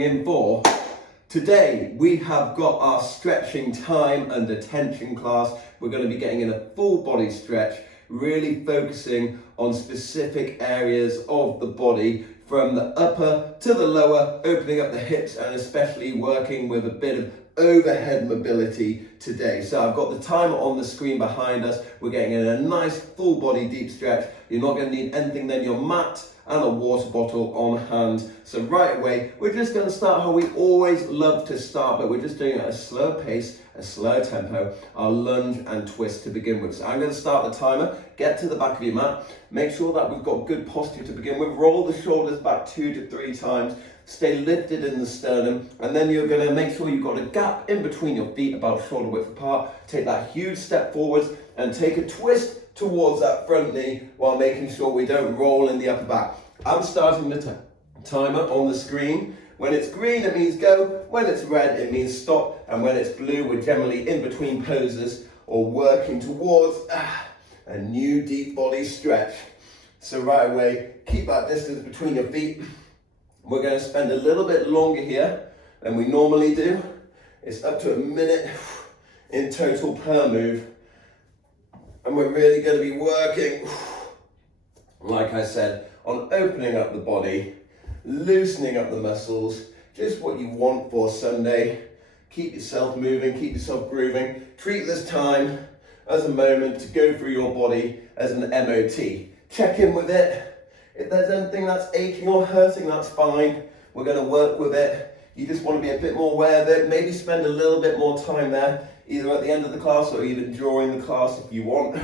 In for today, we have got our stretching time under tension class. We're going to be getting in a full body stretch, really focusing on specific areas of the body from the upper to the lower, opening up the hips and especially working with a bit of overhead mobility today. So I've got the timer on the screen behind us. We're getting in a nice full body deep stretch. You're not going to need anything than your mat and a water bottle on hand. So right away, we're just going to start how we always love to start, but we're just doing it at a slower pace, a slower tempo, our lunge and twist to begin with. So I'm going to start the timer, get to the back of your mat, make sure that we've got good posture to begin with, roll the shoulders back 2 to 3 times, stay lifted in the sternum, and then you're going to make sure you've got a gap in between your feet about shoulder width apart. Take that huge step forwards and take a twist towards that front knee while making sure we don't roll in the upper back. I'm starting the timer on the screen. When it's green, it means go. When it's red, it means stop. And when it's blue, we're generally in between poses or working towards a new deep body stretch. So right away, keep that distance between your feet. We're going to spend a little bit longer here than we normally do. It's up to a minute in total per move. And we're really going to be working, like I said, on opening up the body, loosening up the muscles, just what you want for Sunday. Keep yourself moving, keep yourself grooving. Treat this time as a moment to go through your body as an MOT. Check in with it. If there's anything that's aching or hurting, that's fine. We're going to work with it. You just want to be a bit more aware of it. Maybe spend a little bit more time there, either at the end of the class or even during the class if you want.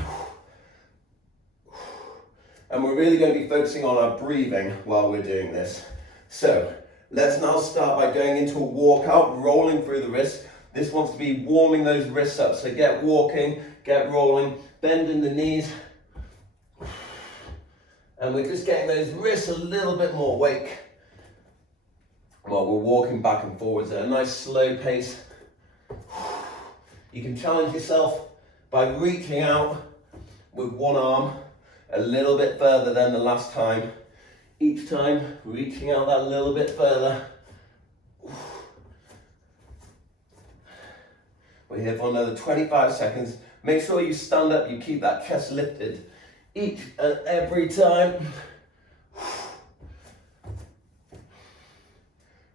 And we're really going to be focusing on our breathing while we're doing this. So let's now start by going into a walkout, rolling through the wrists. This wants to be warming those wrists up. So get walking, get rolling, bending the knees. And we're just getting those wrists a little bit more awake while we're walking back and forwards at a nice slow pace. You can challenge yourself by reaching out with one arm a little bit further than the last time. Each time, reaching out that little bit further. We're here for another 25 seconds. Make sure you stand up, you keep that chest lifted each and every time.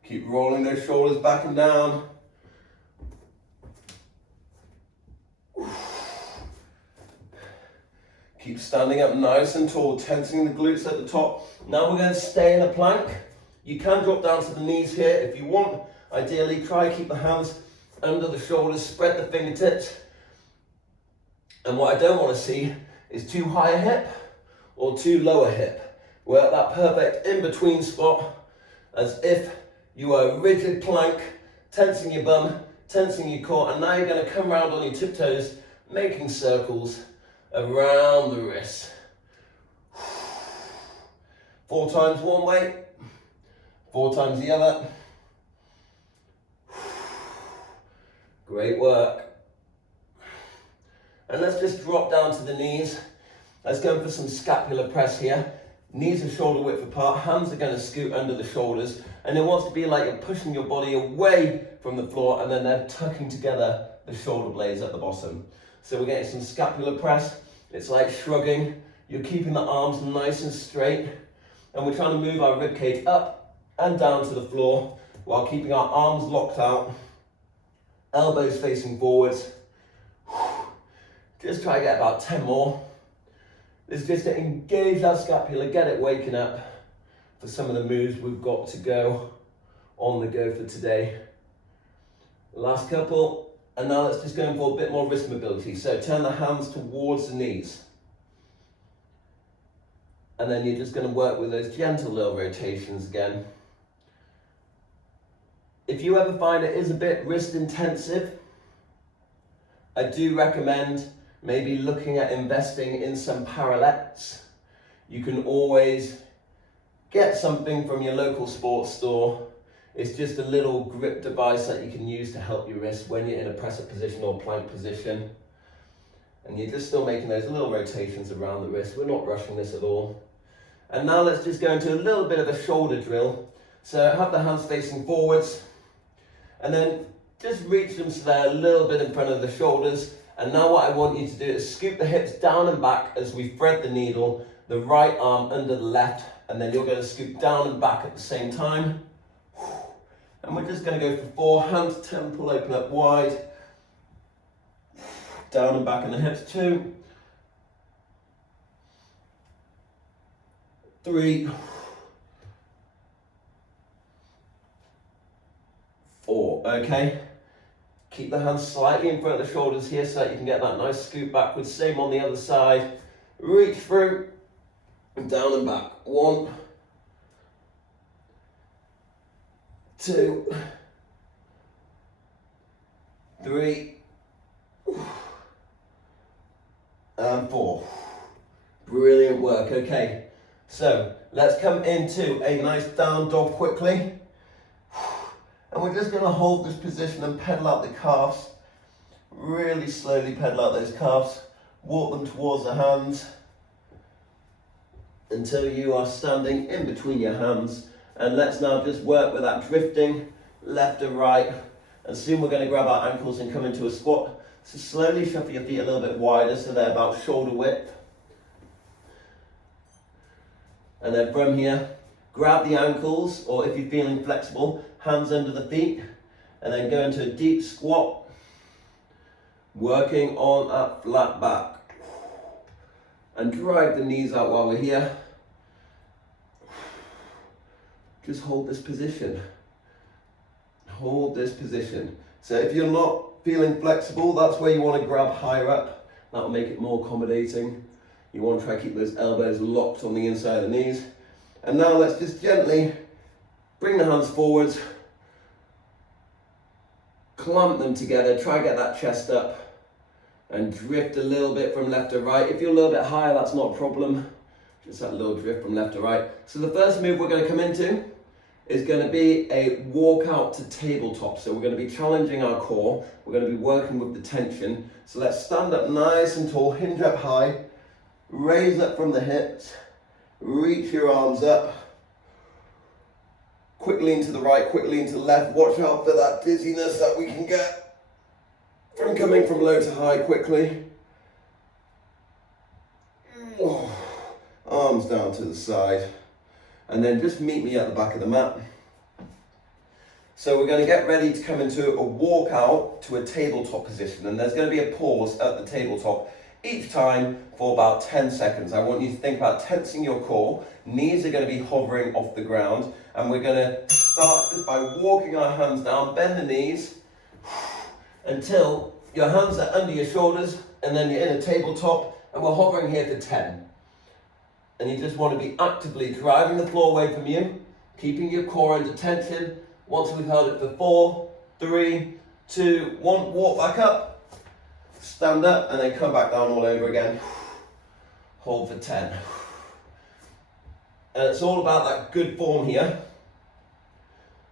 Keep rolling those shoulders back and down. Keep standing up nice and tall, tensing the glutes at the top. Now we're going to stay in a plank. You can drop down to the knees here if you want. Ideally, try to keep the hands under the shoulders, spread the fingertips. And what I don't want to see is too high a hip or too low a hip. We're at that perfect in-between spot, as if you are a rigid plank, tensing your bum, tensing your core, and now you're going to come around on your tiptoes, making circles around the wrists. 4 times one way, 4 times the other. Great work. And let's just drop down to the knees. Let's go for some scapular press here. Knees are shoulder width apart, hands are going to scoot under the shoulders, and it wants to be like you're pushing your body away from the floor and then they're tucking together the shoulder blades at the bottom. So we're getting some scapular press. It's like shrugging. You're keeping the arms nice and straight, and we're trying to move our ribcage up and down to the floor while keeping our arms locked out, elbows facing forwards. Just try to get about 10 more. This is just to engage that scapula, get it waking up for some of the moves we've got to go on the go for today. Last couple. And now let's just go in for a bit more wrist mobility. So turn the hands towards the knees. And then you're just going to work with those gentle little rotations again. If you ever find it is a bit wrist intensive, I do recommend maybe looking at investing in some parallettes. You can always get something from your local sports store. It's just a little grip device that you can use to help your wrist when you're in a press-up position or plank position. And you're just still making those little rotations around the wrist. We're not rushing this at all. And now let's just go into a little bit of a shoulder drill. So have the hands facing forwards, and then just reach them so they're a little bit in front of the shoulders. And now what I want you to do is scoop the hips down and back as we thread the needle, the right arm under the left, and then you're going to scoop down and back at the same time. And we're just going to go for 4, hands to temple, open up wide, down and back in the hips, 2, 3, 4, okay? Keep the hands slightly in front of the shoulders here so that you can get that nice scoop backwards. Same on the other side. Reach through, and down and back. 1, 2, 3, and 4. Brilliant work, okay. So, let's come into a nice down dog quickly. And we're just going to hold this position and pedal out the calves. Really slowly pedal out those calves. Walk them towards the hands until you are standing in between your hands. And let's now just work with that drifting left and right. And soon we're going to grab our ankles and come into a squat. So slowly shuffle your feet a little bit wider so they're about shoulder width. And then from here, grab the ankles, or if you're feeling flexible, hands under the feet, and then go into a deep squat, working on that flat back. And drive the knees out while we're here. Just hold this position. Hold this position. So if you're not feeling flexible, that's where you want to grab higher up. That will make it more accommodating. You want to try to keep those elbows locked on the inside of the knees. And now let's just gently bring the hands forwards, clamp them together, try to get that chest up, and drift a little bit from left to right. If you're a little bit higher, that's not a problem. Just that little drift from left to right. So the first move we're going to come into is going to be a walk out to tabletop. So we're going to be challenging our core. We're going to be working with the tension. So let's stand up nice and tall, hinge up high, raise up from the hips, reach your arms up, quick lean to the right, quick lean to the left. Watch out for that dizziness that we can get from coming from low to high quickly. Arms down to the side. And then just meet me at the back of the mat. So we're going to get ready to come into a walk out to a tabletop position. And there's going to be a pause at the tabletop each time for about 10 seconds. I want you to think about tensing your core. Knees are going to be hovering off the ground. And we're going to start this by walking our hands down, bend the knees until your hands are under your shoulders, and then you're in a tabletop, and we're hovering here for 10. And you just want to be actively driving the floor away from you, keeping your core under tension. Once we've held it for 4, 3, 2, 1, walk back up. Stand up and then come back down all over again. Hold for 10. And it's all about that good form here.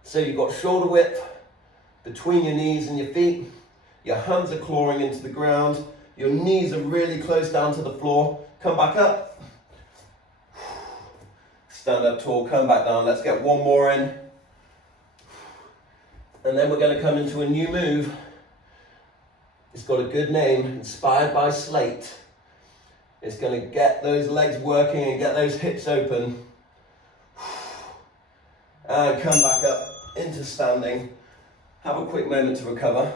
So you've got shoulder width between your knees and your feet. Your hands are clawing into the ground. Your knees are really close down to the floor. Come back up. Stand up tall, come back down. Let's get one more in. And then we're going to come into a new move. It's got a good name, inspired by Slate. It's going to get those legs working and get those hips open. And come back up into standing. Have a quick moment to recover.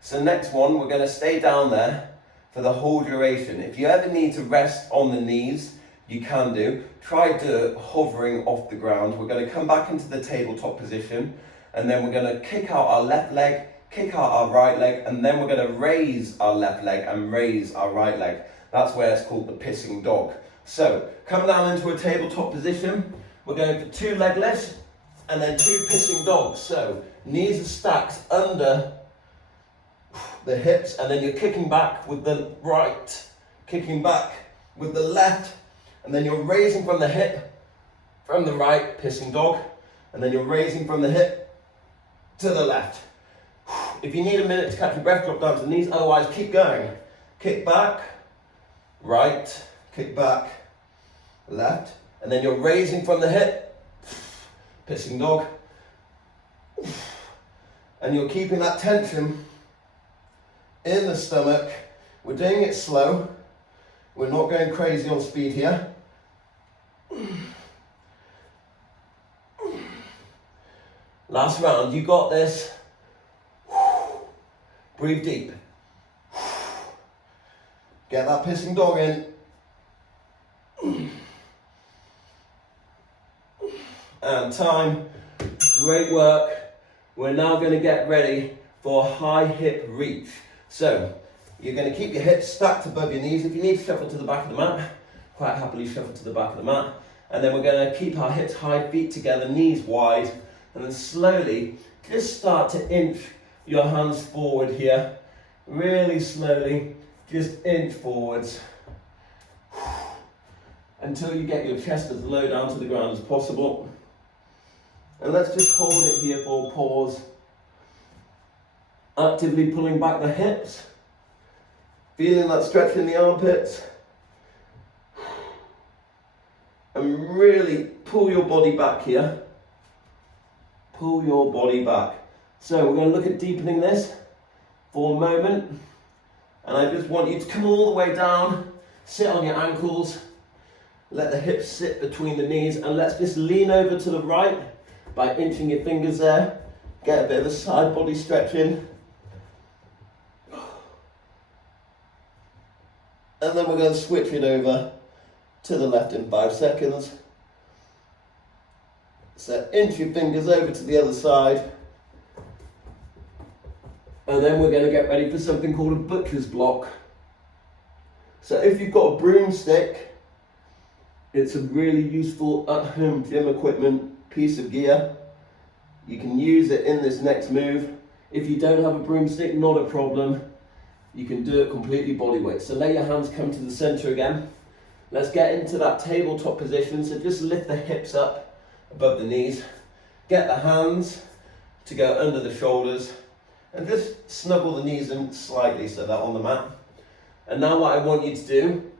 So next one, we're going to stay down there for the whole duration. If you ever need to rest on the knees, you can do. Try do it hovering off the ground. We're going to come back into the tabletop position, and then we're going to kick out our left leg, kick out our right leg, and then we're going to raise our left leg and raise our right leg. That's where it's called the pissing dog. So come down into a tabletop position. We're going for 2 leg lifts and then 2 pissing dogs. So knees are stacked under the hips, and then you're kicking back with the right, kicking back with the left, and then you're raising from the hip, from the right, pissing dog, and then you're raising from the hip to the left. If you need a minute to catch your breath, drop down to the knees, otherwise keep going. Kick back, right, kick back, left, and then you're raising from the hip, pissing dog. And you're keeping that tension in the stomach. We're doing it slow. We're not going crazy on speed here. Last round, you got this. Breathe deep. Get that pissing dog in. And time. Great work. We're now going to get ready for high hip reach. So, you're going to keep your hips stacked above your knees. If you need to shuffle to the back of the mat, quite happily shuffle to the back of the mat. And then we're going to keep our hips high, feet together, knees wide. And then slowly, just start to inch your hands forward here. Really slowly, just inch forwards. Until you get your chest as low down to the ground as possible. And let's just hold it here for a pause. Actively pulling back the hips. Feeling that stretch in the armpits. And really pull your body back here. Pull your body back. So we're going to look at deepening this for a moment. And I just want you to come all the way down. Sit on your ankles. Let the hips sit between the knees. And let's just lean over to the right by inching your fingers there. Get a bit of a side body stretch in. And then we're going to switch it over to the left in 5 seconds. So inch your fingers over to the other side. And then we're going to get ready for something called a butcher's block. So if you've got a broomstick, it's a really useful at-home gym equipment piece of gear. You can use it in this next move. If you don't have a broomstick, not a problem. You can do it completely body weight. So let your hands come to the center again. Let's get into that tabletop position. So just lift the hips up above the knees. Get the hands to go under the shoulders. And just snuggle the knees in slightly so they're on the mat. And now what I want you to do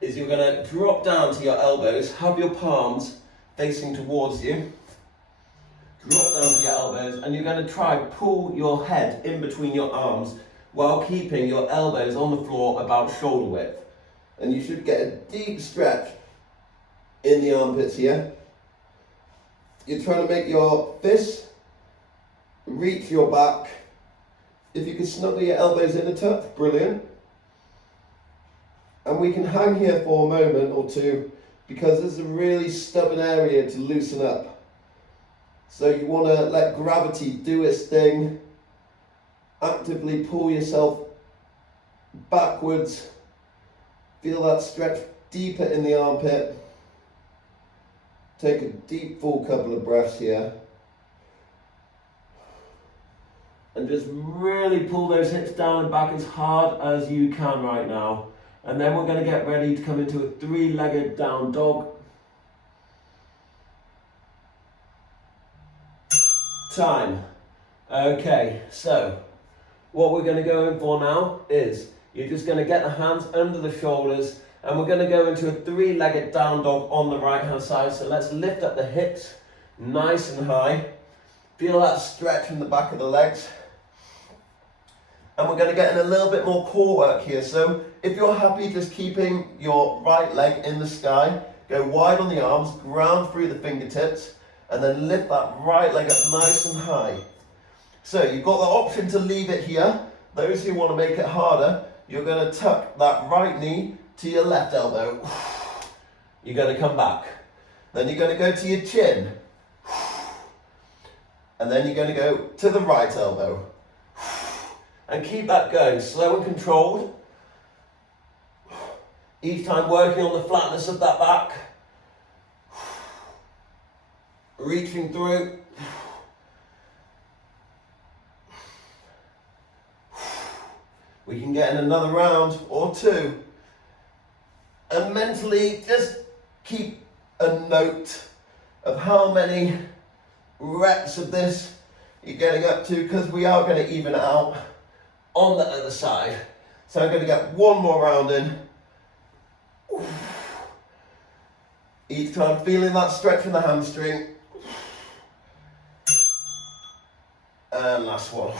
is you're going to drop down to your elbows. Have your palms facing towards you. Drop down to your elbows. And you're going to try pull your head in between your arms while keeping your elbows on the floor about shoulder width. And you should get a deep stretch in the armpits here. You're trying to make your fists reach your back. If you can snuggle your elbows in a touch, brilliant. And we can hang here for a moment or two because it's a really stubborn area to loosen up. So you want to let gravity do its thing. Actively pull yourself backwards. Feel that stretch deeper in the armpit. Take a deep full couple of breaths here. And just really pull those hips down and back as hard as you can right now. And then we're going to get ready to come into a 3-legged down dog. Time. Okay, so what we're going to go in for now is you're just going to get the hands under the shoulders and we're going to go into a 3-legged down dog on the right hand side. So let's lift up the hips nice and high. Feel that stretch in the back of the legs. And we're going to get in a little bit more core work here. So if you're happy just keeping your right leg in the sky, go wide on the arms, ground through the fingertips, and then lift that right leg up nice and high. So you've got the option to leave it here. Those who want to make it harder, you're going to tuck that right knee to your left elbow. You're going to come back. Then you're going to go to your chin. And then you're going to go to the right elbow. And keep that going, slow and controlled. Each time working on the flatness of that back. Reaching through. We can get in another round or two. And mentally just keep a note of how many reps of this you're getting up to, because we are going to even it out on the other side. So I'm going to get one more round in. Each time feeling that stretch in the hamstring. And last one.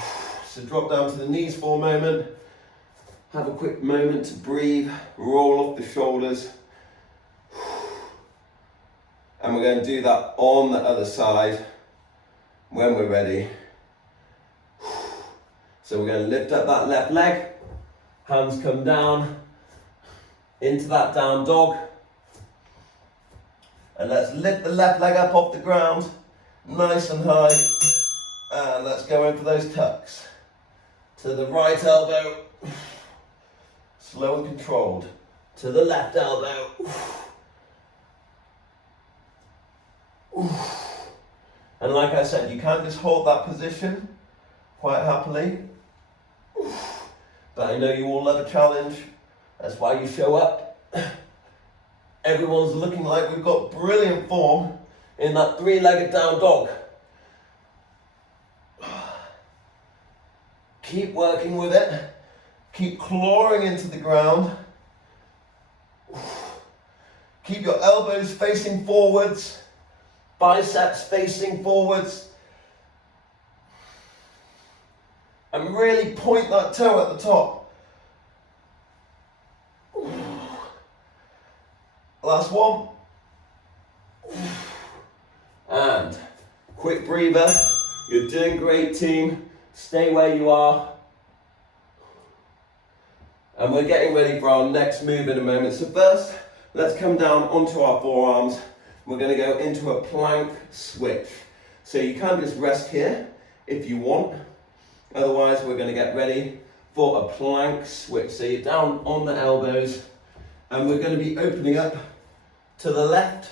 So drop down to the knees for a moment. Have a quick moment to breathe, roll off the shoulders. And we're going to do that on the other side when we're ready. So we're going to lift up that left leg, hands come down into that down dog. And let's lift the left leg up off the ground, nice and high. And let's go in for those tucks. To the right elbow, slow and controlled. To the left elbow. And like I said, you can't just hold that position quite happily. But I know you all love a challenge. That's why you show up. Everyone's looking like we've got brilliant form in that three-legged down dog. Keep working with it. Keep clawing into the ground. Keep your elbows facing forwards. Biceps facing forwards. And really point that toe at the top. Last one. And quick breather. You're doing great, team. Stay where you are. And we're getting ready for our next move in a moment. So first, let's come down onto our forearms. We're going to go into a plank switch. So you can just rest here if you want. Otherwise, we're going to get ready for a plank switch. So you're down on the elbows. And we're going to be opening up to the left.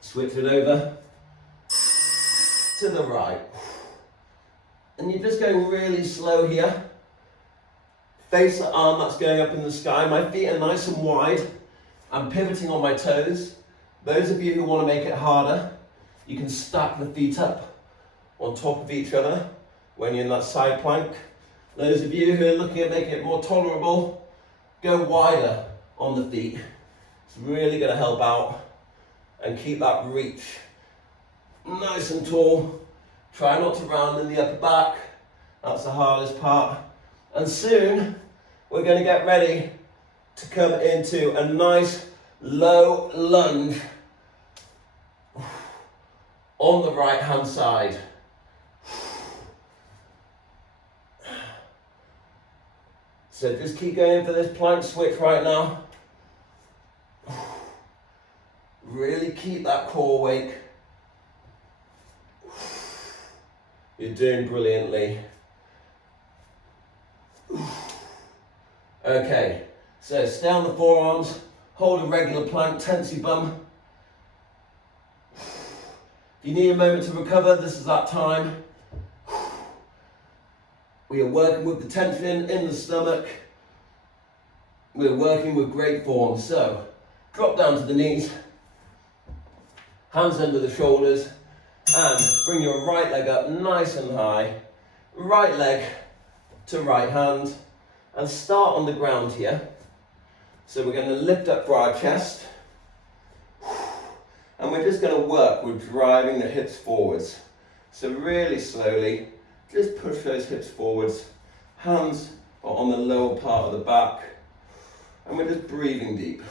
Switch it over to the right. And you're just going really slow here. Face the arm that's going up in the sky. My feet are nice and wide. I'm pivoting on my toes. Those of you who want to make it harder, you can stack the feet up on top of each other when you're in that side plank. Those of you who are looking at making it more tolerable, go wider on the feet. It's really going to help out and keep that reach nice and tall. Try not to round in the upper back. That's the hardest part. And soon, we're going to get ready to come into a nice low lunge on the right hand side. So just keep going for this plank switch right now. Really keep that core awake. You're doing brilliantly. Okay, so stay on the forearms, hold a regular plank, tense your bum. If you need a moment to recover, this is that time. We are working with the tension in the stomach. We're working with great form. So, drop down to the knees, hands under the shoulders, and bring your right leg up nice and high. Right leg to right hand. And start on the ground here. So we're going to lift up for our chest. And we're just going to work with driving the hips forwards. So really slowly, just push those hips forwards. Hands are on the lower part of the back. And we're just breathing deep.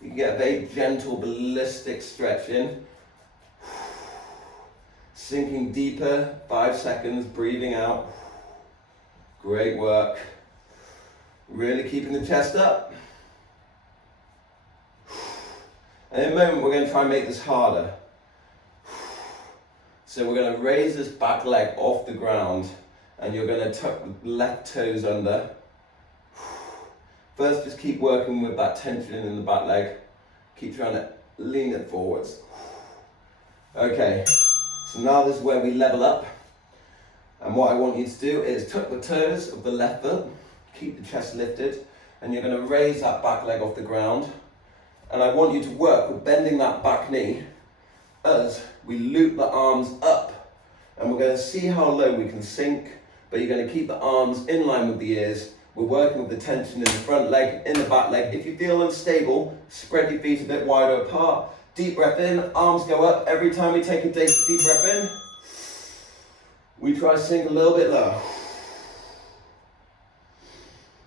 You can get a very gentle ballistic stretch in. Sinking deeper, 5 seconds, breathing out. Great work. Really keeping the chest up. And in a moment, we're going to try and make this harder. So we're going to raise this back leg off the ground, and you're going to tuck the left toes under. First, just keep working with that tension in the back leg. Keep trying to lean it forwards. Okay, so now this is where we level up. And what I want you to do is tuck the toes of the left foot, keep the chest lifted, and you're going to raise that back leg off the ground. And I want you to work with bending that back knee as we loop the arms up. And we're going to see how low we can sink, but you're going to keep the arms in line with the ears. We're working with the tension in the front leg, in the back leg. If you feel unstable, spread your feet a bit wider apart. Deep breath in, arms go up. Every time we take a deep breath in, We try to sink a little bit lower.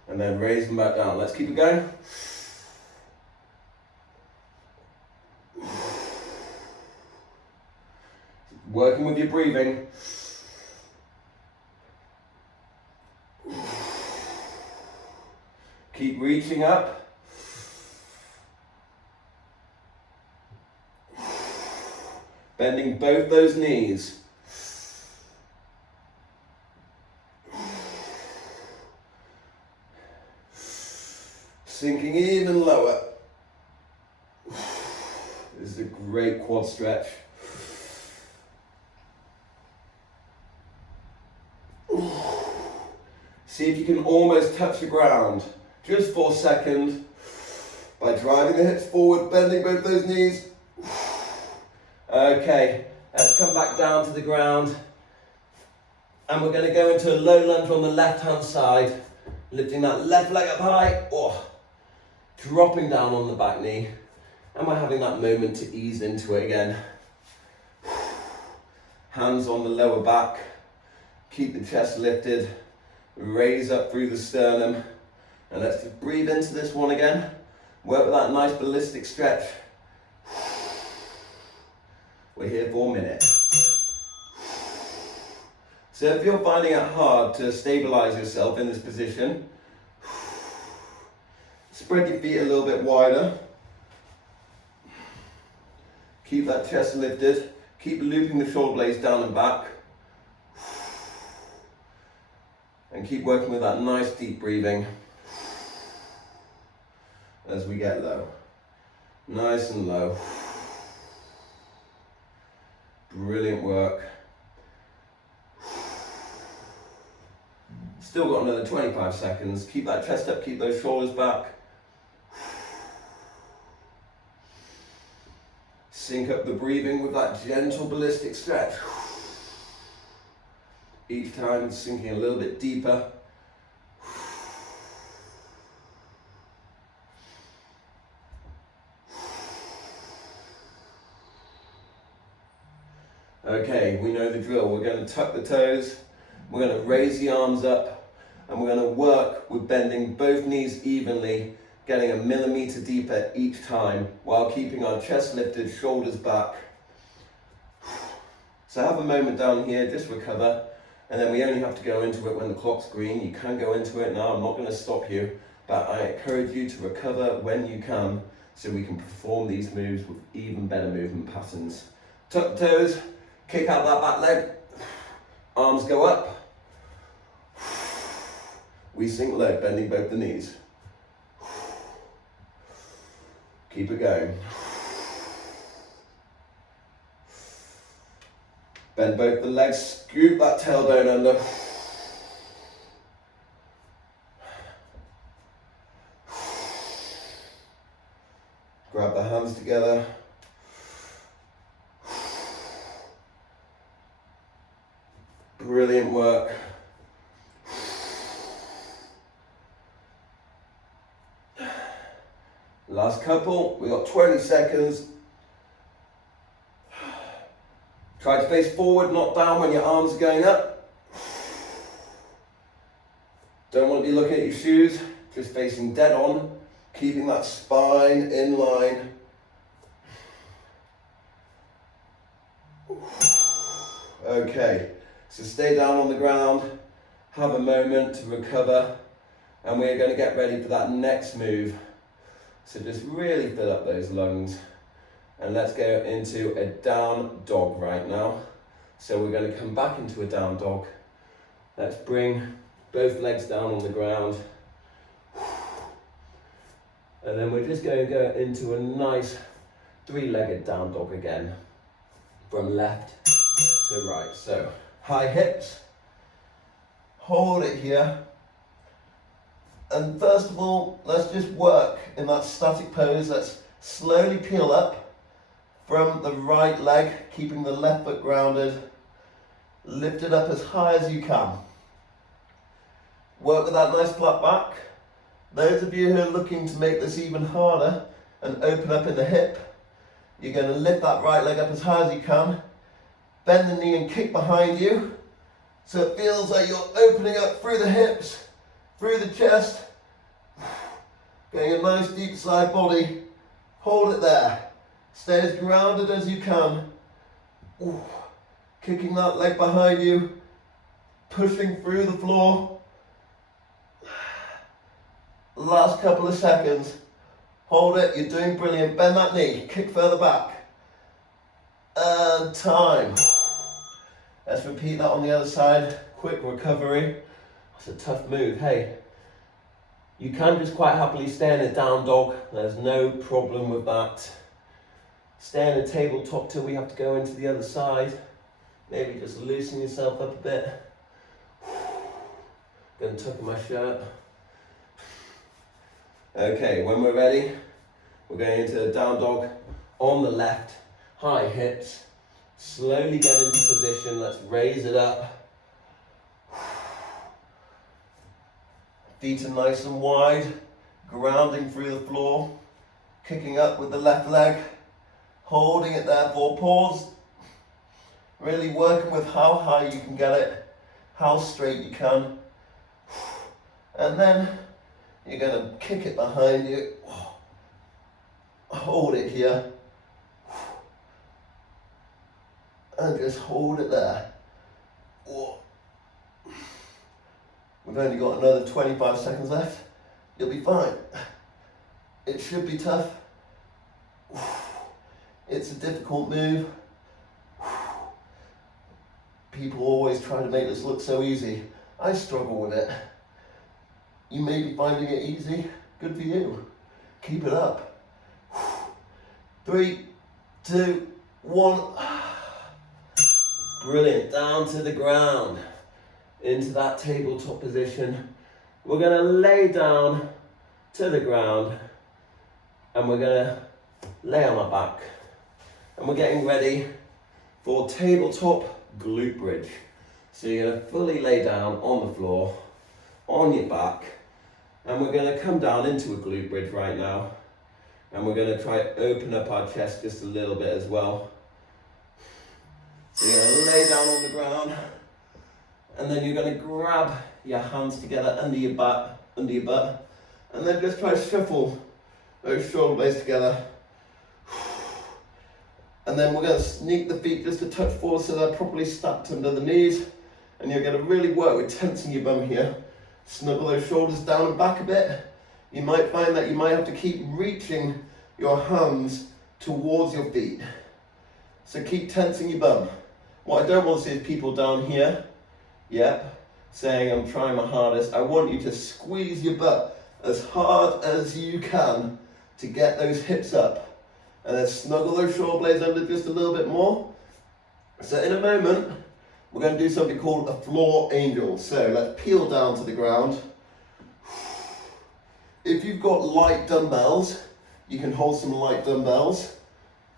And then raise them back down. Let's keep it going. Working with your breathing. Keep reaching up. Bending both those knees. Sinking even lower. This is a great quad stretch. See if you can almost touch the ground, just for a second, by driving the hips forward, bending both those knees. Okay, let's come back down to the ground. And we're going to go into a low lunge on the left-hand side, lifting that left leg up high, dropping down on the back knee. And we're having that moment to ease into it again. Hands on the lower back, keep the chest lifted, raise up through the sternum. And let's just breathe into this one again. Work with that nice ballistic stretch. We're here for a minute. So if you're finding it hard to stabilize yourself in this position, spread your feet a little bit wider. Keep that chest lifted. Keep looping the shoulder blades down and back. And keep working with that nice deep breathing as we get low. Nice and low. Brilliant work. Still got another 25 seconds. Keep that chest up, keep those shoulders back. Sync up the breathing with that gentle ballistic stretch. Each time sinking a little bit deeper. Okay, we know the drill. We're going to tuck the toes, we're going to raise the arms up, and we're going to work with bending both knees evenly, getting a millimeter deeper each time while keeping our chest lifted, shoulders back. So have a moment down here, just recover, and then we only have to go into it when the clock's green. You can go into it now, I'm not going to stop you, but I encourage you to recover when you can so we can perform these moves with even better movement patterns. Tuck the toes, kick out that back leg, arms go up. We sink low, bending both the knees. Keep it going. Bend both the legs, scoop that tailbone under. Grab the hands together. Brilliant work. Last couple, we got 20 seconds. Try to face forward, not down when your arms are going up. Don't want to be looking at your shoes, just facing dead on, keeping that spine in line. Okay, so stay down on the ground, have a moment to recover, and we're going to get ready for that next move. So just really fill up those lungs. And let's go into a down dog right now. So we're going to come back into a down dog. Let's bring both legs down on the ground. And then we're just going to go into a nice three-legged down dog again. From left to right. So high hips. Hold it here. And first of all, let's just work in that static pose. Let's slowly peel up from the right leg, keeping the left foot grounded. Lift it up as high as you can. Work with that nice flat back. Those of you who are looking to make this even harder and open up in the hip, you're going to lift that right leg up as high as you can. Bend the knee and kick behind you. So it feels like you're opening up through the hips, through the chest, getting a nice deep side body. Hold it there. Stay as grounded as you can. Ooh. Kicking that leg behind you, pushing through the floor. Last couple of seconds. Hold it, you're doing brilliant. Bend that knee, kick further back. And time. Let's repeat that on the other side. Quick recovery. That's a tough move. Hey, you can just quite happily stay in a down dog. There's no problem with that. Stay in a tabletop till we have to go into the other side. Maybe just loosen yourself up a bit. Gonna tuck in my shirt. Okay, when we're ready, we're going into a down dog on the left, high hips. Slowly get into position, let's raise it up. Feet are nice and wide, grounding through the floor, kicking up with the left leg, holding it there for pause. Really working with how high you can get it, how straight you can. And then you're going to kick it behind you, hold it here, and just hold it there. We've only got another 25 seconds left. You'll be fine. It should be tough. It's a difficult move. People always try to make this look so easy. I struggle with it. You may be finding it easy. Good for you. Keep it up. 3, 2, 1. Brilliant. Down to the ground. Into that tabletop position. We're going to lay down to the ground and we're going to lay on our back. And we're getting ready for tabletop glute bridge. So you're going to fully lay down on the floor, on your back, and we're going to come down into a glute bridge right now. And we're going to try to open up our chest just a little bit as well. So you're going to lay down on the ground, and then you're going to grab your hands together under your butt, and then just try to shuffle those shoulder blades together. And then we're going to sneak the feet just a touch forward so they're properly stacked under the knees. And you're going to really work with tensing your bum here. Snuggle those shoulders down and back a bit. You might find that you might have to keep reaching your hands towards your feet. So keep tensing your bum. What I don't want to see is people down here, saying I'm trying my hardest. I want you to squeeze your butt as hard as you can to get those hips up. And then snuggle those shoulder blades under just a little bit more. So in a moment, we're going to do something called a floor angel. So let's peel down to the ground. If you've got light dumbbells, you can hold some light dumbbells.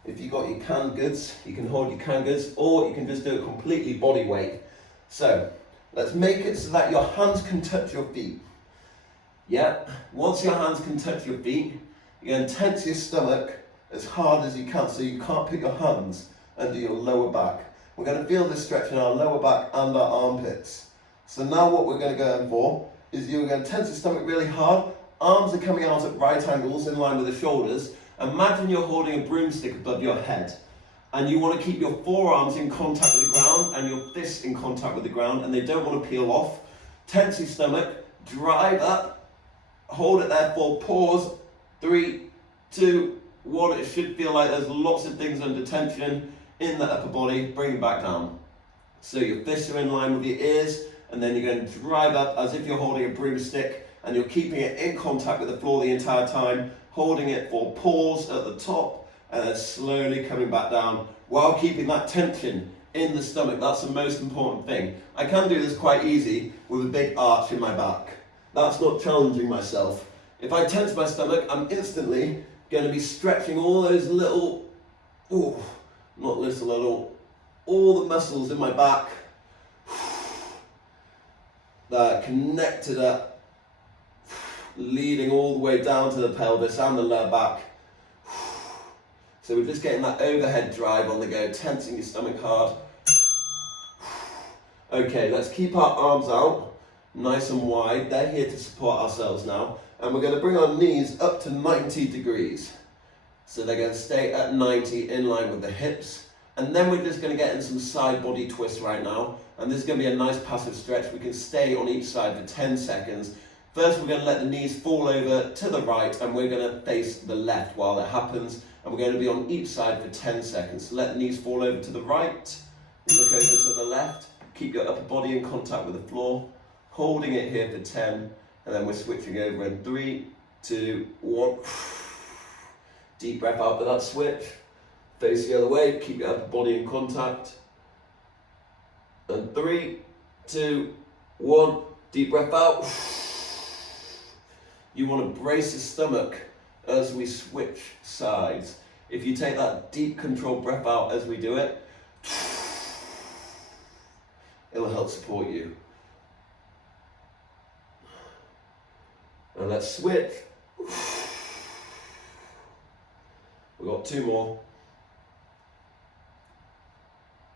If you've got your canned goods, you can hold your canned goods, or you can just do it completely body weight. So let's make it so that your hands can touch your feet. Once your hands can touch your feet, you're going to tense your stomach as hard as you can, so you can't put your hands under your lower back. We're going to feel this stretch in our lower back and our armpits. So now what we're going to go in for is you're going to tense your stomach really hard. Arms are coming out at right angles in line with the shoulders. Imagine you're holding a broomstick above your head, and you want to keep your forearms in contact with the ground and your fists in contact with the ground, and they don't want to peel off. Tense your stomach, drive up, hold it there for pause. 3, 2, 1. It should feel like there's lots of things under tension in the upper body. Bring it back down. So your fists are in line with your ears, and then you're going to drive up as if you're holding a broomstick, and you're keeping it in contact with the floor the entire time, holding it for pause at the top, and then slowly coming back down while keeping that tension in the stomach. That's the most important thing. I can do this quite easy with a big arch in my back. That's not challenging myself. If I tense my stomach, I'm instantly going to be stretching all those little, all the muscles in my back that are connected up, leading all the way down to the pelvis and the lower back. So we're just getting that overhead drive on the go, tensing your stomach hard. Okay, let's keep our arms out, nice and wide. They're here to support ourselves now. And we're going to bring our knees up to 90 degrees. So they're going to stay at 90 in line with the hips. And then we're just going to get in some side body twists right now. And this is going to be a nice passive stretch. We can stay on each side for 10 seconds. First, we're going to let the knees fall over to the right and we're going to face the left while that happens. And we're going to be on each side for 10 seconds. So let the knees fall over to the right, look over to the left. Keep your upper body in contact with the floor, holding it here for 10. And then we're switching over in 3, 2, 1. Deep breath out with that switch. Face the other way, keep your upper body in contact. And 3, 2, 1. Deep breath out. You want to brace your stomach as we switch sides. If you take that deep controlled breath out as we do it, it'll help support you. And let's switch. We've got 2 more.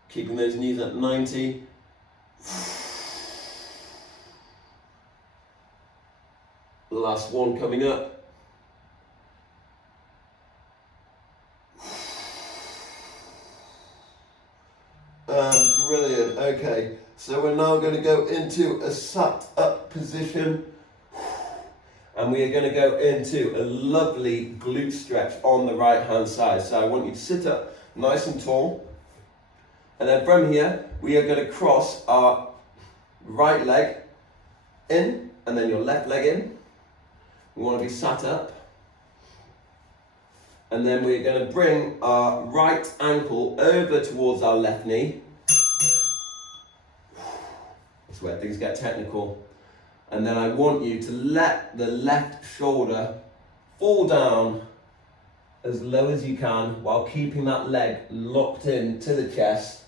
Keeping those knees at 90. The last one coming up. Brilliant. Okay, so we're now going to go into a sat up position. And we are going to go into a lovely glute stretch on the right hand side. So I want you to sit up nice and tall. And then from here, we are going to cross our right leg in and then your left leg in. We want to be sat up. And then we're going to bring our right ankle over towards our left knee. That's where things get technical. And then I want you to let the left shoulder fall down as low as you can while keeping that leg locked in to the chest.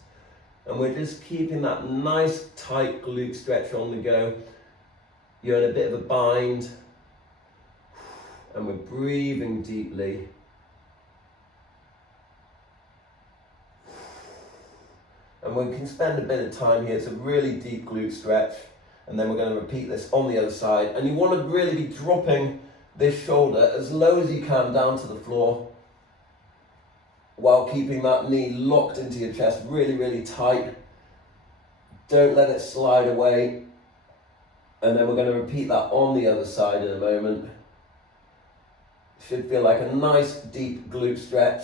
And we're just keeping that nice tight glute stretch on the go. You're in a bit of a bind. And we're breathing deeply. And we can spend a bit of time here. It's a really deep glute stretch. And then we're going to repeat this on the other side. And you want to really be dropping this shoulder as low as you can down to the floor while keeping that knee locked into your chest really, really tight. Don't let it slide away. And then we're going to repeat that on the other side in a moment. Should feel like a nice deep glute stretch.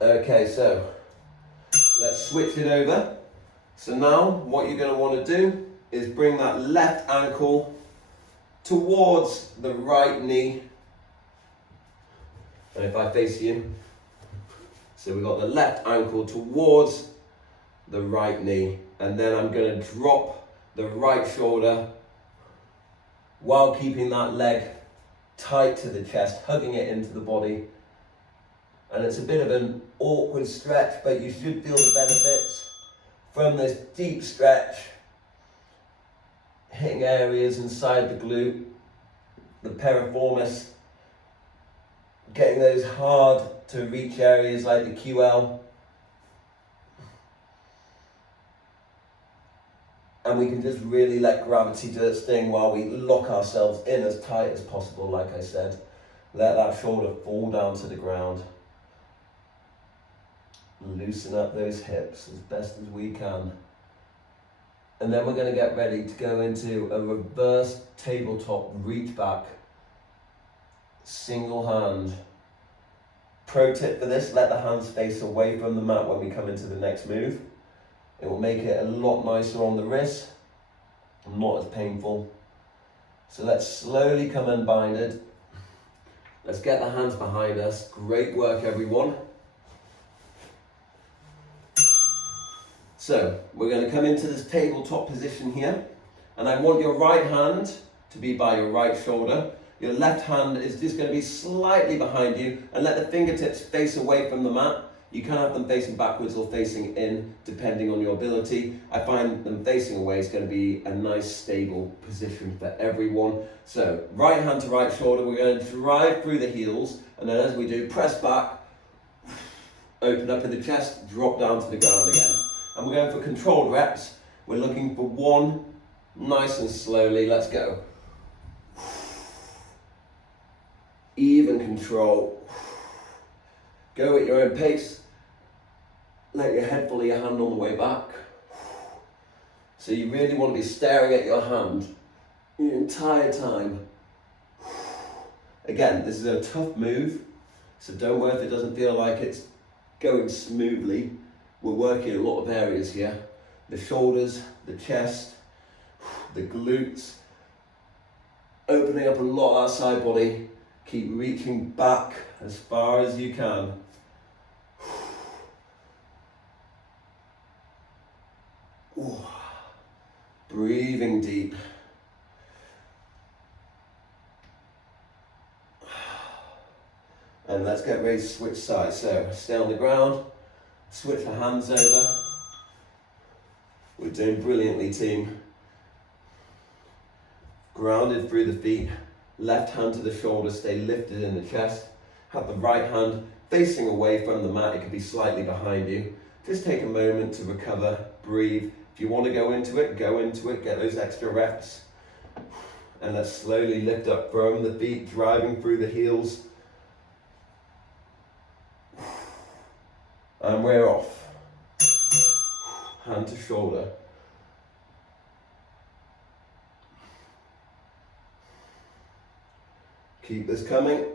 Okay, so let's switch it over. So now what you're going to want to do is bring that left ankle towards the right knee. And if I face you, so we've got the left ankle towards the right knee. And then I'm going to drop the right shoulder while keeping that leg tight to the chest, hugging it into the body. And it's a bit of an awkward stretch, but you should feel the benefits from this deep stretch, hitting areas inside the glute, the piriformis, getting those hard to reach areas like the QL. And we can just really let gravity do its thing while we lock ourselves in as tight as possible, like I said. Let that shoulder fall down to the ground. Loosen up those hips as best as we can. And then we're going to get ready to go into a reverse tabletop reach back. Single hand. Pro tip for this, let the hands face away from the mat when we come into the next move. It will make it a lot nicer on the wrist, not as painful. So let's slowly come unbinded. Let's get the hands behind us. Great work, everyone. So we're going to come into this tabletop position here, and I want your right hand to be by your right shoulder. Your left hand is just going to be slightly behind you, and let the fingertips face away from the mat. You can have them facing backwards or facing in, depending on your ability. I find them facing away is going to be a nice stable position for everyone. So right hand to right shoulder, we're going to drive through the heels, and then as we do, press back, open up in the chest, drop down to the ground again. And we're going for controlled reps. We're looking for one, nice and slowly. Let's go. Even control. Go at your own pace. Let your head follow your hand on the way back. So you really want to be staring at your hand the entire time. Again, this is a tough move, so don't worry if it doesn't feel like it's going smoothly. We're working a lot of areas here. The shoulders, the chest, the glutes. Opening up a lot of that side body. Keep reaching back as far as you can. Ooh. Breathing deep. And let's get ready to switch sides. So stay on the ground, switch the hands over. We're doing brilliantly, team. Grounded through the feet, left hand to the shoulder, stay lifted in the chest. Have the right hand facing away from the mat, it could be slightly behind you. Just take a moment to recover, breathe. If you want to go into it, get those extra reps. And let's slowly lift up from the feet, driving through the heels. And we're off. Hand to shoulder. Keep this coming.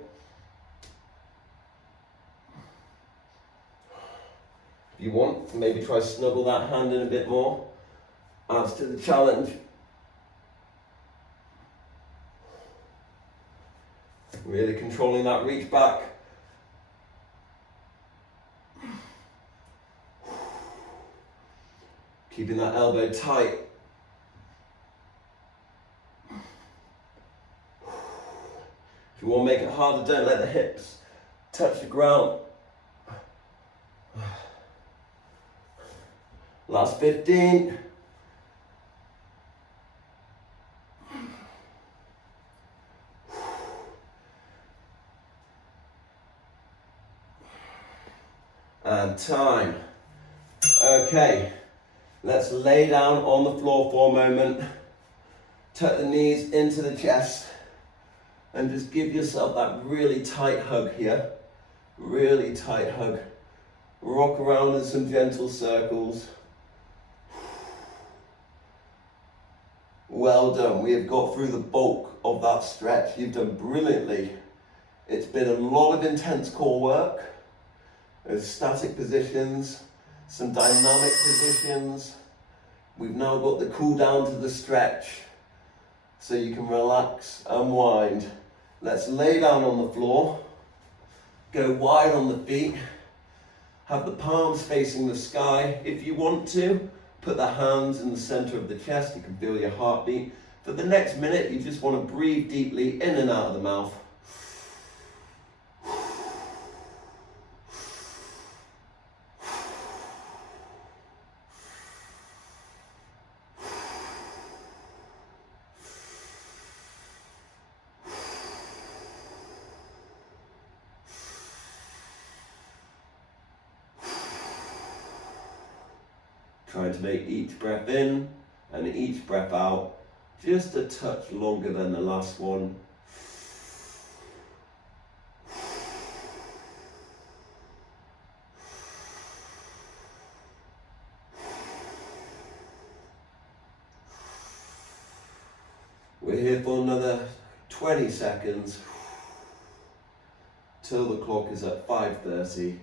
If you want, maybe try snuggle that hand in a bit more. Adds to the challenge. Really controlling that reach back. Keeping that elbow tight. If you want to make it harder, don't let the hips touch the ground. Last 15. And time. Okay, let's lay down on the floor for a moment. Tuck the knees into the chest and just give yourself that really tight hug here. Really tight hug. Rock around in some gentle circles. Well done. We have got through the bulk of that stretch. You've done brilliantly. It's been a lot of intense core work. There's static positions, some dynamic positions. We've now got the cool down to the stretch, so you can relax, unwind. Let's lay down on the floor, go wide on the feet, have the palms facing the sky. If you want to, put the hands in the center of the chest, you can feel your heartbeat. For the next minute, you just want to breathe deeply in and out of the mouth. Trying to make each breath in and each breath out just a touch longer than the last one. We're here for another 20 seconds till the clock is at 5:30.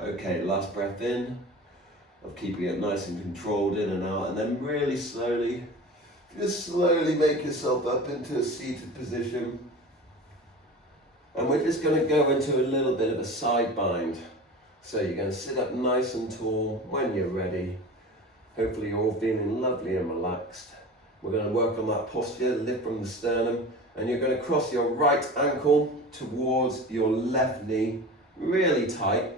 Okay, last breath in, of keeping it nice and controlled in and out, and then really slowly, just slowly make yourself up into a seated position. And we're just going to go into a little bit of a side bind. So you're going to sit up nice and tall when you're ready. Hopefully you're all feeling lovely and relaxed. We're going to work on that posture, lift from the sternum, and you're going to cross your right ankle towards your left knee, really tight.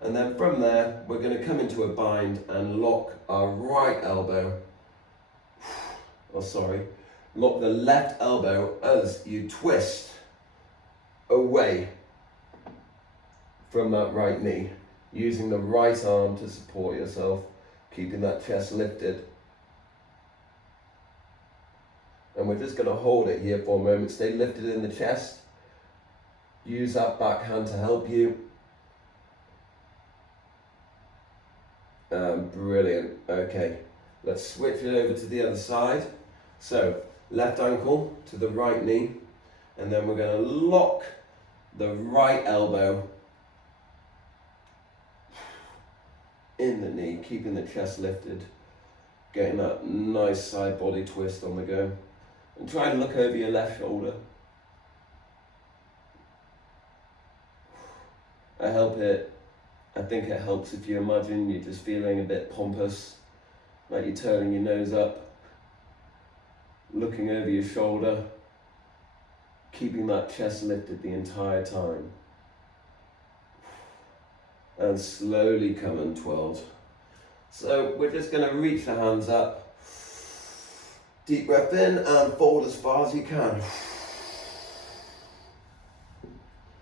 And then from there, we're going to come into a bind and lock our right elbow, lock the left elbow as you twist away from that right knee, using the right arm to support yourself, keeping that chest lifted. And we're just going to hold it here for a moment, stay lifted in the chest, use that back hand to help you. Brilliant. Okay, let's switch it over to the other side. So left ankle to the right knee, and then we're going to lock the right elbow in the knee, keeping the chest lifted, getting that nice side body twist on the go. And try and look over your left shoulder. I think it helps if you imagine you're just feeling a bit pompous, like you're turning your nose up, looking over your shoulder, keeping that chest lifted the entire time. And slowly come and twirl. So we're just going to reach the hands up. Deep breath in and fold as far as you can.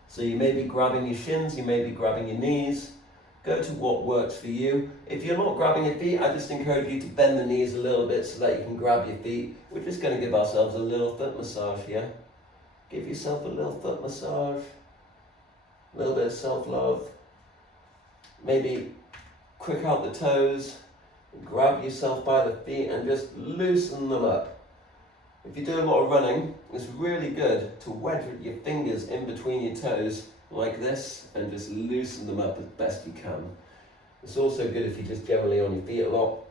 So you may be grabbing your shins, you may be grabbing your knees. Go to what works for you. If you're not grabbing your feet, I just encourage you to bend the knees a little bit so that you can grab your feet. We're just going to give ourselves a little foot massage here. Give yourself a little foot massage. A little bit of self-love. Maybe quick out the toes. Grab yourself by the feet and just loosen them up. If you do a lot of running, it's really good to wedge your fingers in between your toes like this and just loosen them up as best you can. It's also good if you're just generally on your feet a lot.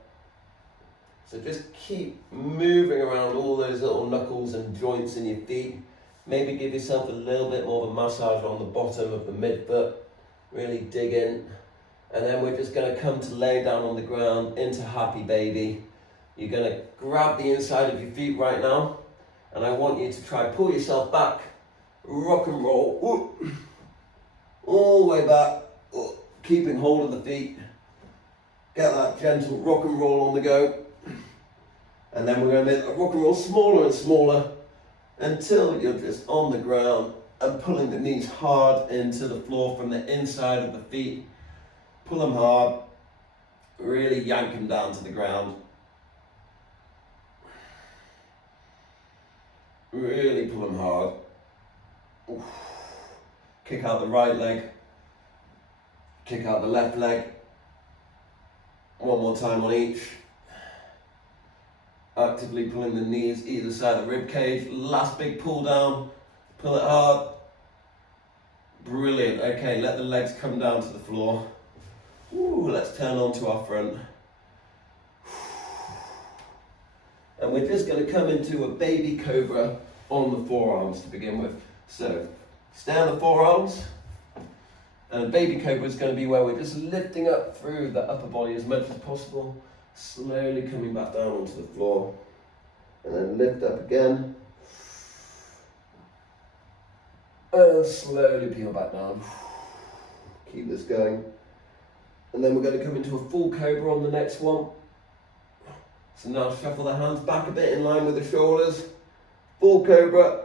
So just keep moving around all those little knuckles and joints in your feet. Maybe give yourself a little bit more of a massage on the bottom of the midfoot. Really dig in. And then we're just going to come to lay down on the ground into happy baby. You're going to grab the inside of your feet right now. And I want you to try pull yourself back. Rock and roll. Ooh. All the way back. Ooh. Keeping hold of the feet. Get that gentle rock and roll on the go. And then we're going to make the rock and roll smaller and smaller until you're just on the ground and pulling the knees hard into the floor from the inside of the feet. Pull them hard, really yank them down to the ground. Really pull them hard. Oof. Kick out the right leg. Kick out the left leg. One more time on each. Actively pulling the knees either side of the rib cage. Last big pull down. Pull it hard. Brilliant. Okay, let the legs come down to the floor. Ooh, let's turn on to our front. And we're just going to come into a baby cobra on the forearms to begin with. So, stay on the forearms. And a baby cobra is going to be where we're just lifting up through the upper body as much as possible. Slowly coming back down onto the floor. And then lift up again. And slowly peel back down. Keep this going. And then we're going to come into a full cobra on the next one. So now shuffle the hands back a bit in line with the shoulders. Full cobra.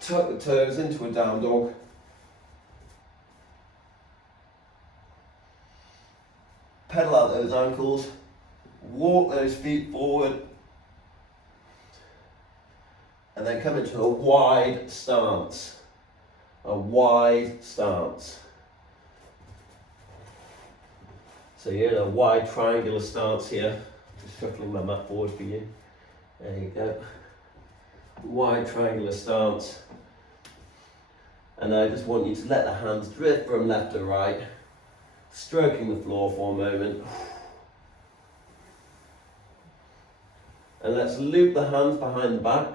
Tuck the toes into a down dog. Pedal out those ankles. Walk those feet forward. And then come into a wide stance. A wide stance. So you're in a wide triangular stance here. Just shuffling my mat forward for you. There you go. Wide triangular stance. And I just want you to let the hands drift from left to right, stroking the floor for a moment. And let's loop the hands behind the back.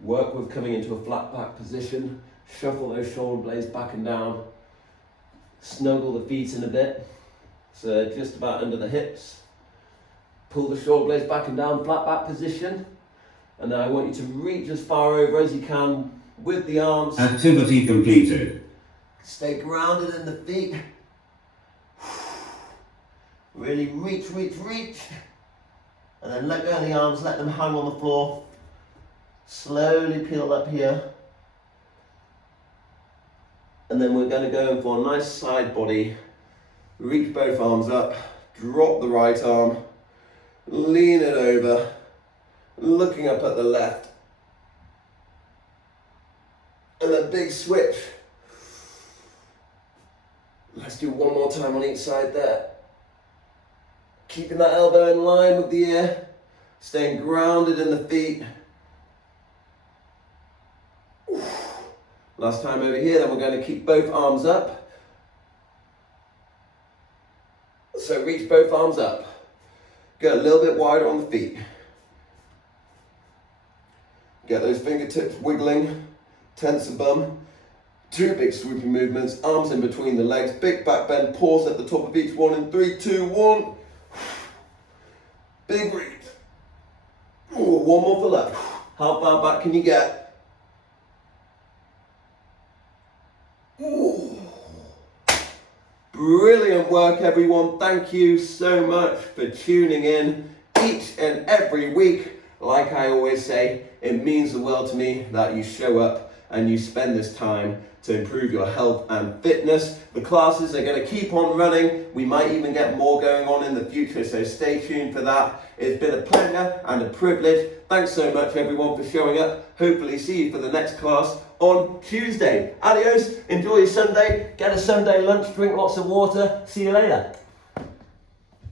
Work with coming into a flat back position. Shuffle those shoulder blades back and down. Snuggle the feet in a bit. So just about under the hips. Pull the shoulder blades back and down, flat back position. And then I want you to reach as far over as you can with the arms. Activity completed. Stay grounded in the feet. Really reach, reach, reach. And then let go of the arms, let them hang on the floor. Slowly peel up here. And then we're going to go in for a nice side body. Reach both arms up, drop the right arm, lean it over, looking up at the left. And then big switch. Let's do one more time on each side there. Keeping that elbow in line with the ear, staying grounded in the feet. Last time over here, then we're going to keep both arms up. So reach both arms up. Go a little bit wider on the feet. Get those fingertips wiggling, tense the bum. 2 big swooping movements, arms in between the legs, big back bend, pause at the top of each one in 3, 2, 1. Big reach. Ooh, one more for left. How far back can you get? Ooh. Brilliant work, everyone. Thank you so much for tuning in each and every week. Like I always say, it means the world to me that you show up and you spend this time to improve your health and fitness. The classes are going to keep on running. We might even get more going on in the future, so stay tuned for that. It's been a pleasure and a privilege. Thanks so much, everyone, for showing up. Hopefully see you for the next class on Tuesday. Adios, enjoy your Sunday, get a Sunday lunch, drink lots of water. See you later.